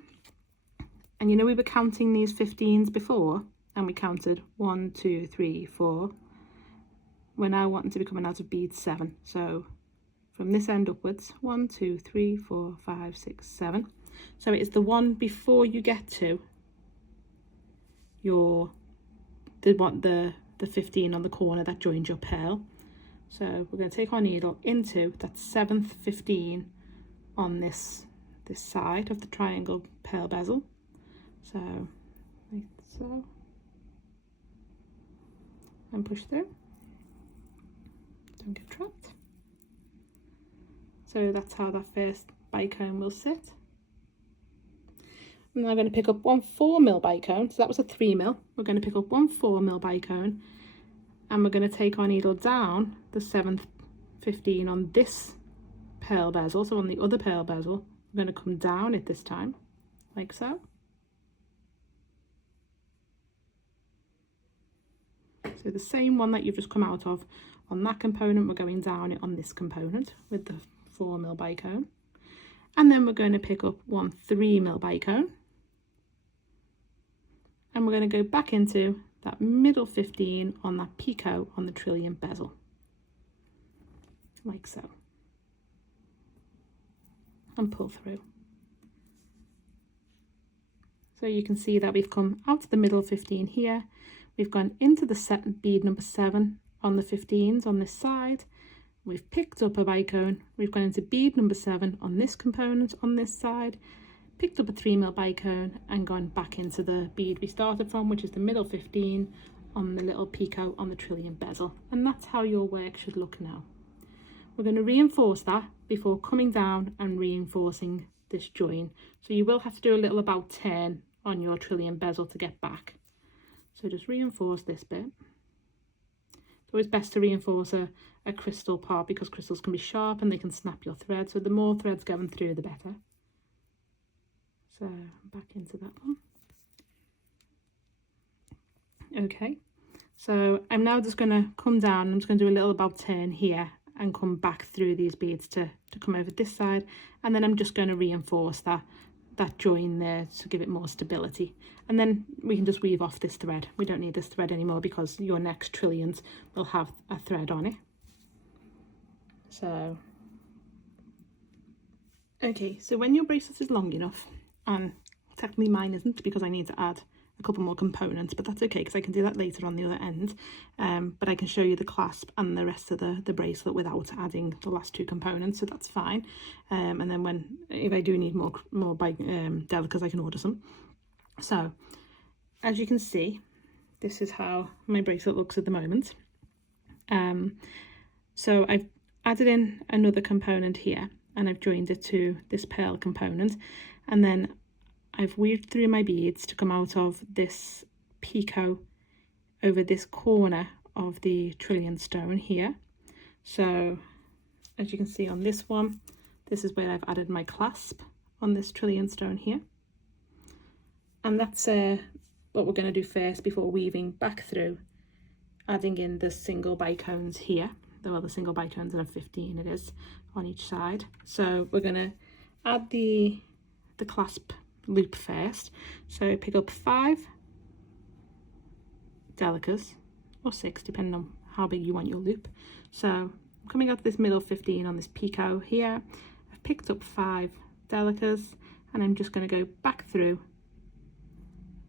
And you know we were counting these 15s before, and we counted 1, 2, 3, 4. We're now wanting to be coming out of bead 7. So from this end upwards, 1, 2, 3, 4, 5, 6, 7. So it's the one before you get to your the 15 on the corner that joins your pearl. So we're going to take our needle into that 7th 15 on this side of the triangle pearl bezel. So like so, and push through. Don't get trapped. So that's how that first bicone will sit. I'm now going to pick up one 4mm bicone. So that was a 3mm. We're going to pick up one 4mm bicone, and we're going to take our needle down the 7th 15 on this pearl bezel. So on the other pearl bezel, we're going to come down it this time, like so. So the same one that you've just come out of on that component, we're going down it on this component with the 4mm bicone. And then we're going to pick up one 3mm bicone. And we're going to go back into that middle 15 on that picot on the trilliant bezel, like so. And pull through. So you can see that we've come out of the middle 15 here. We've gone into the bead number 7 on the 15s on this side. We've picked up a bicone. We've gone into bead number 7 on this component on this side, picked up a 3mm bicone, and gone back into the bead we started from, which is the middle 15 on the little picot on the trilliant bezel. And that's how your work should look now. We're going to reinforce that before coming down and reinforcing this join. So you will have to do a little about turn on your trilliant bezel to get back. So just reinforce this bit. It's always best to reinforce a crystal part because crystals can be sharp and they can snap your thread. So the more threads going through, the better. So back into that one. Okay, so I'm now just going to come down. I'm just going to do a little about turn here and come back through these beads to come over this side. And then I'm just going to reinforce that join there to give it more stability, and then we can just weave off this thread. We don't need this thread anymore because your next trilliant will have a thread on it. So okay, so when your bracelet is long enough, and technically mine isn't because I need to add a couple more components, but that's okay because I can do that later on the other end. But I can show you the clasp and the rest of the bracelet without adding the last 2 components, so that's fine. And then if I do need more Delicas, I can order some. So as you can see, this is how my bracelet looks at the moment. So I've added in another component here, and I've joined it to this pearl component, and then I've weaved through my beads to come out of this picot over this corner of the trilliant stone here. So as you can see on this one, this is where I've added my clasp on this trilliant stone here. And that's what we're going to do first before weaving back through, adding in the single bicones here. Well, the single bicones that have 15 it is on each side. So we're going to add the clasp loop first. So pick up 5 Delicas, or 6 depending on how big you want your loop. So I'm coming out of this middle 15 on this picot here. I've picked up 5 Delicas, and I'm just going to go back through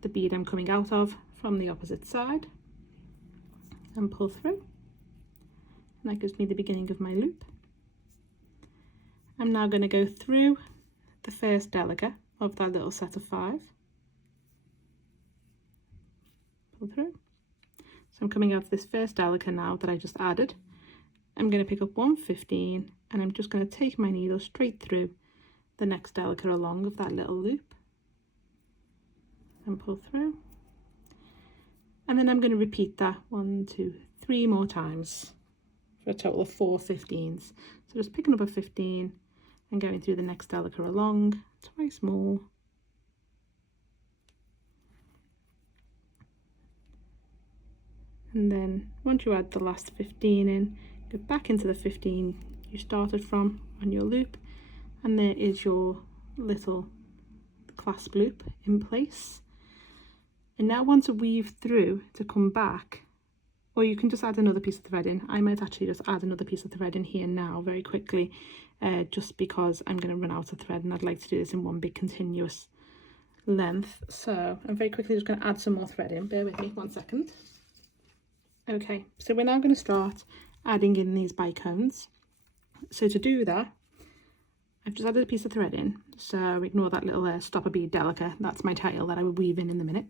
the bead I'm coming out of from the opposite side and pull through, and that gives me the beginning of my loop. I'm now going to go through the first Delica of that little set of 5, pull through. So I'm coming out of this first Delica now that I just added. I'm going to pick up one 15 and I'm just going to take my needle straight through the next Delica along of that little loop and pull through. And then I'm going to repeat that 1, 2, 3 more times for a total of 4 15s. So just picking up a 15 and going through the next Delica along twice more. And then once you add the last 15 in, go back into the 15 you started from on your loop, and there is your little clasp loop in place. And now want to weave through to come back, or you can just add another piece of thread in. I might actually just add another piece of thread in here now very quickly, just because I'm going to run out of thread and I'd like to do this in one big continuous length. So I'm very quickly just going to add some more thread in. Bear with me 1 second. Okay, so we're now going to start adding in these bicones. So to do that, I've just added a piece of thread in, so ignore that little stopper bead Delica. That's my tail that I will weave in a minute.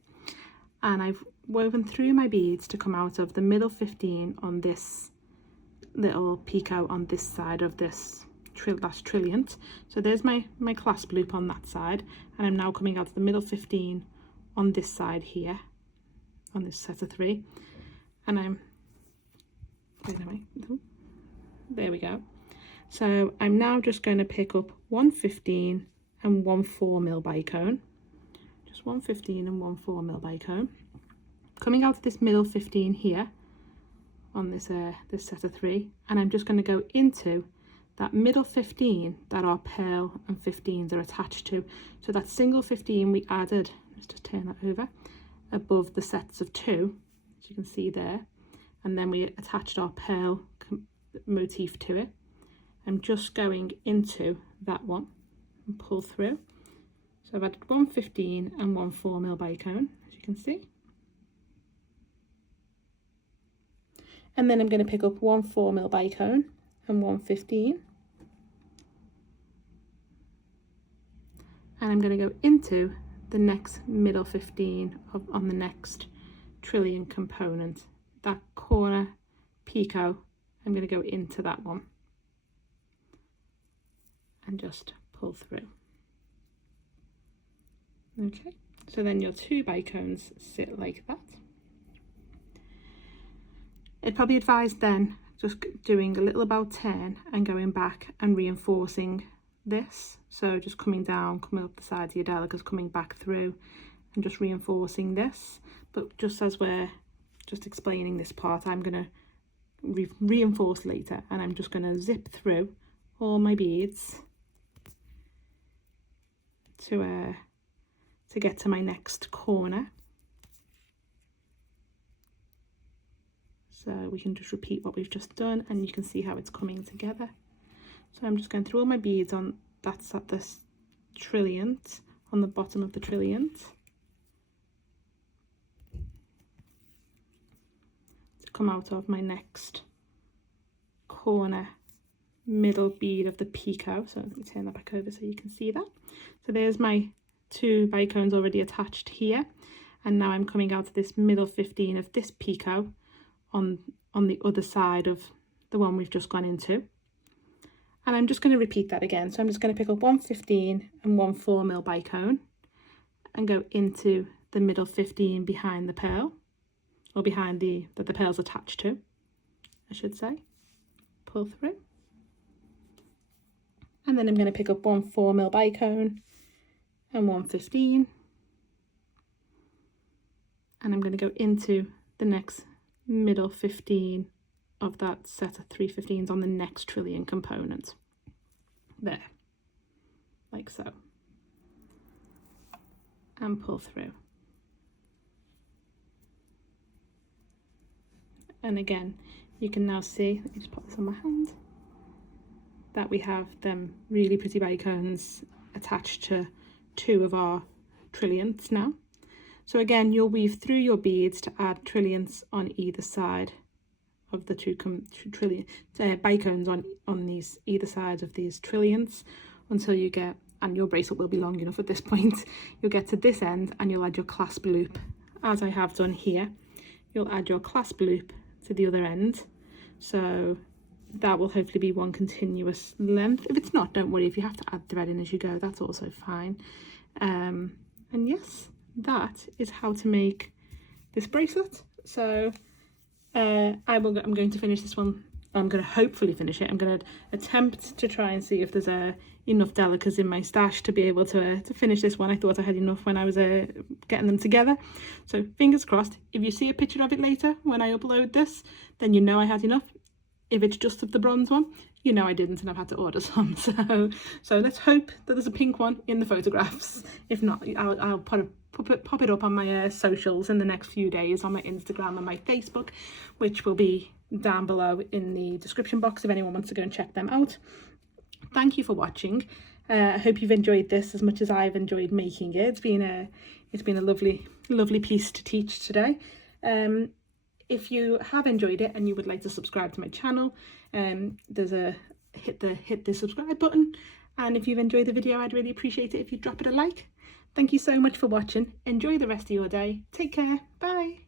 And I've woven through my beads to come out of the middle 15 on this little picot on this side of this last trilliant. So there's my clasp loop on that side, and I'm now coming out of the middle 15 on this side here, on this set of 3. And there we go. So I'm now just going to pick up 1 15 and 1 4mm bicone, just 1 15 and 1 4mm bicone, coming out of this middle 15 here on this this set of 3, and I'm just going to go into that middle 15 that our pearl and 15s are attached to. So that single 15 we added, let's just turn that over, above the sets of 2, as you can see there, and then we attached our pearl motif to it. I'm just going into that one and pull through. So I've added 1 15 and 1 4mm bicone, as you can see. And then I'm going to pick up 1 4mm bicone and 1 15. And I'm going to go into the next middle 15 on the next trillion component. That corner picot, I'm going to go into that one and just pull through. Okay, so then your 2 bicones sit like that. I'd probably advise then just doing a little about turn and going back and reinforcing this. So just coming down, coming up the sides of your delicas, coming back through and just reinforcing this. But just as we're just explaining this part, I'm going to reinforce later, and I'm just going to zip through all my beads to get to my next corner. So we can just repeat what we've just done, and you can see how it's coming together. So I'm just going through all my beads on that's at this trilliant, on the bottom of the trilliant, to come out of my next corner middle bead of the picot. So let me turn that back over so you can see that. So there's my 2 bicones already attached here, and now I'm coming out of this middle 15 of this picot on the other side of the one we've just gone into, and I'm just going to repeat that again. So I'm just going to pick up 1 15 and 1 4mm bicone and go into the middle 15 behind the pearl, or behind that the pearl's attached to, I should say. Pull through, and then I'm going to pick up 1 4mm bicone and 1 15, and I'm going to go into the next middle 15 of that set of 3 15s on the next trillion component, there, like so, and pull through. And again, you can now see, let me just pop this on my hand, that we have them really pretty bicones attached to 2 of our trilliants now. So again, you'll weave through your beads to add trilliants on either side of the 2 bicones on these either side of these trilliants until you get, and your bracelet will be long enough at this point, you'll get to this end and you'll add your clasp loop, as I have done here. You'll add your clasp loop to the other end. So that will hopefully be one continuous length. If it's not, don't worry, if you have to add thread in as you go, that's also fine. And yes, that is how to make this bracelet. So I'm going to finish this one. I'm going to hopefully finish it. I'm going to attempt to try and see if there's enough Delicas in my stash to be able to finish this one. I thought I had enough when I was getting them together. So fingers crossed. If you see a picture of it later when I upload this, then you know I had enough. If it's just of the bronze one, you know I didn't, and I've had to order some. So let's hope that there's a pink one in the photographs. If not, I'll pop it up on my socials in the next few days, on my Instagram and my Facebook, which will be down below in the description box if anyone wants to go and check them out. Thank you for watching. I hope you've enjoyed this as much as I've enjoyed making it. It's been a lovely piece to teach today. If you have enjoyed it and you would like to subscribe to my channel, there's a hit the subscribe button. And if you've enjoyed the video, I'd really appreciate it if you drop it a like. Thank you so much for watching. Enjoy the rest of your day. Take care. Bye.